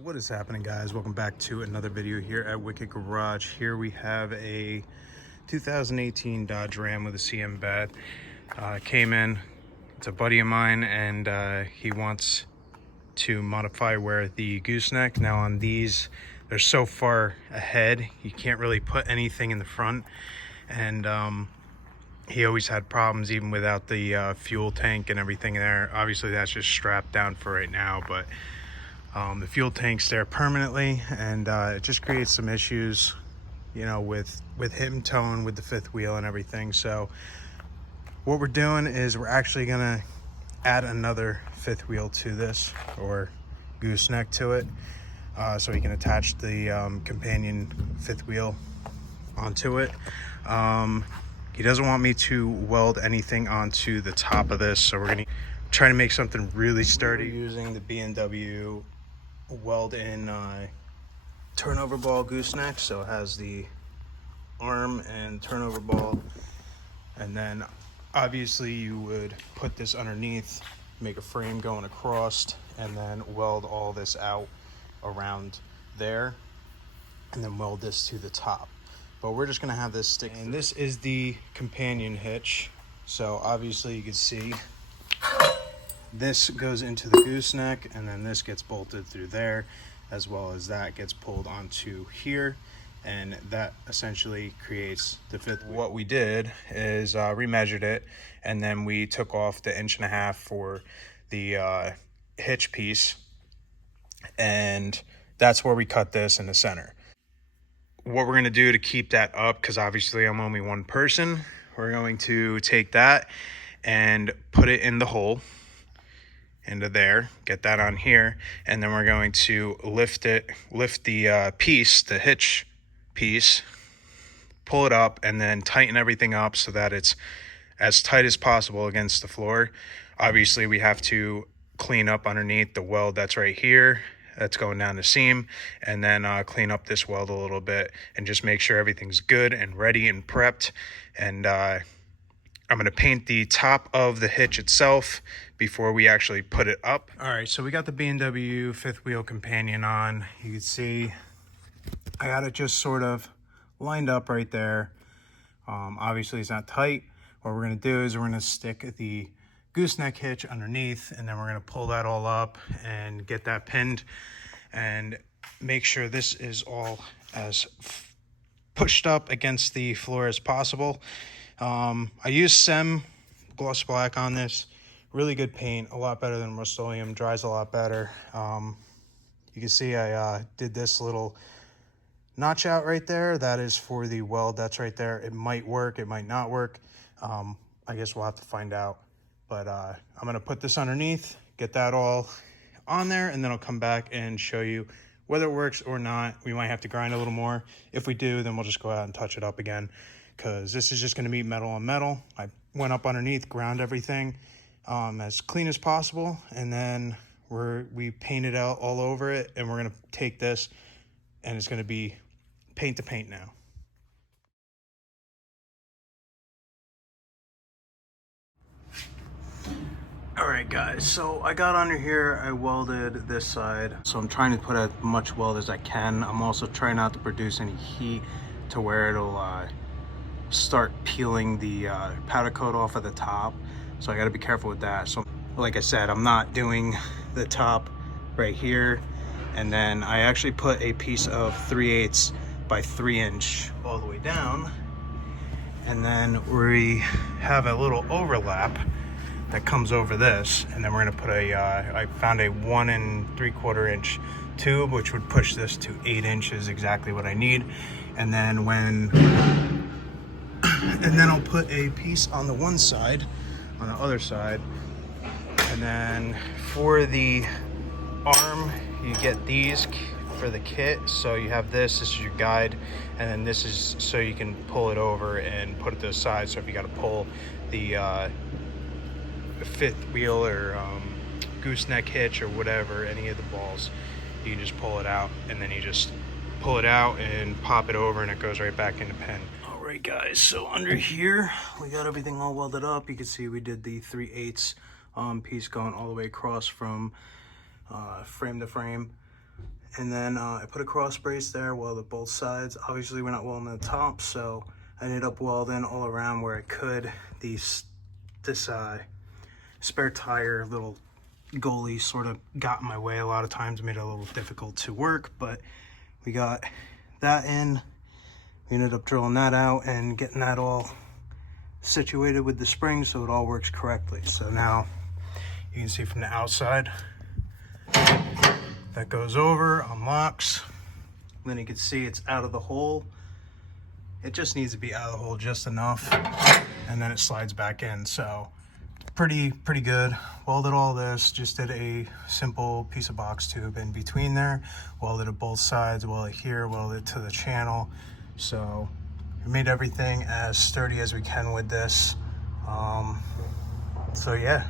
What is happening, guys? Welcome back to another video here at Wicked Garage. Here we have a 2018 Dodge Ram with a CM bed. Came in, it's a buddy of mine, and he wants to modify where the gooseneck. Now on these, they're so far ahead, you can't really put anything in the front. And he always had problems even without the fuel tank and everything there. Obviously that's just strapped down for right now, but the fuel tank's there permanently, and it just creates some issues, you know, with him towing with the fifth wheel and everything. So what we're doing is we're actually gonna add another fifth wheel to this, or gooseneck to it, so he can attach the companion fifth wheel onto it. He doesn't want me to weld anything onto the top of this, so we're gonna try to make something really sturdy using the B&W weld-in turnover ball gooseneck. So it has the arm and turnover ball, and then obviously you would put this underneath, make a frame going across, and then weld all this out around there, and then weld this to the top. But we're just gonna have this stick, and this is the companion hitch. So obviously you can see this goes into the gooseneck, and then this gets bolted through there, as well as that gets pulled onto here, and that essentially creates the fifth wheel. What we did is remeasured it, and then we took off the 1.5 inches for the hitch piece, and that's where we cut this in the center. What we're going to do to keep that up, because obviously I'm only one person, we're going to take that and put it in the hole into there, get that on here, and then we're going to lift the piece, the hitch piece, pull it up, and then tighten everything up so that it's as tight as possible against the floor. Obviously we have to clean up underneath the weld that's right here, that's going down the seam, and then clean up this weld a little bit and just make sure everything's good and ready and prepped. And I'm going to paint the top of the hitch itself before we actually put it up. All right, so we got the B&W fifth wheel companion on. You can see I got it just sort of lined up right there. Obviously it's not tight. What we're going to do is we're going to stick the gooseneck hitch underneath, and then we're going to pull that all up and get that pinned and make sure this is all as pushed up against the floor as possible. I used Sem gloss black on this. Really good paint, a lot better than Rust-Oleum, dries a lot better. You can see I did this little notch out right there. That is for the weld that's right there. It might work, it might not work. I guess we'll have to find out. But I'm gonna put this underneath, get that all on there, and then I'll come back and show you whether it works or not. We might have to grind a little more. If we do, then we'll just go out and touch it up again, because this is just going to be metal on metal. I went up underneath, ground everything as clean as possible, and then we painted out all over it, and we're going to take this, and it's going to be paint to paint now. All right, guys, so I got under here, I welded this side, so I'm trying to put as much weld as I can. I'm also trying not to produce any heat to where it'll start peeling the powder coat off of the top, so I got to be careful with that. So like I said, I'm not doing the top right here, and then I actually put a piece of 3/8 by 3 inch all the way down, and then we have a little overlap that comes over this, and then we're going to put I found a 1 3/4 inch tube, which would push this to 8 inches, exactly what I need. And then I'll put a piece on the one side, on the other side, and then for the arm, you get these for the kit. So you have this is your guide, and then this is so you can pull it over and put it to the side. So if you got to pull the fifth wheel or gooseneck hitch or whatever, any of the balls, you can just pull it out, and then you just pull it out and pop it over, and it goes right back in the pen. All right, guys, so under here we got everything all welded up. You can see we did the 3/8 piece going all the way across from frame to frame, And then I put a cross brace there, welded both sides. Obviously we're not welding the top, so I ended up welding all around where I could. This spare tire little goalie sort of got in my way a lot of times, made it a little difficult to work, but we got that in. We ended up drilling that out and getting that all situated with the springs so it all works correctly. So now you can see from the outside that goes over, unlocks, then you can see it's out of the hole. It just needs to be out of the hole just enough, and then it slides back in. So pretty good. Welded all this, just did a simple piece of box tube in between there, welded it both sides, welded here, welded to the channel. So we made everything as sturdy as we can with this. So yeah,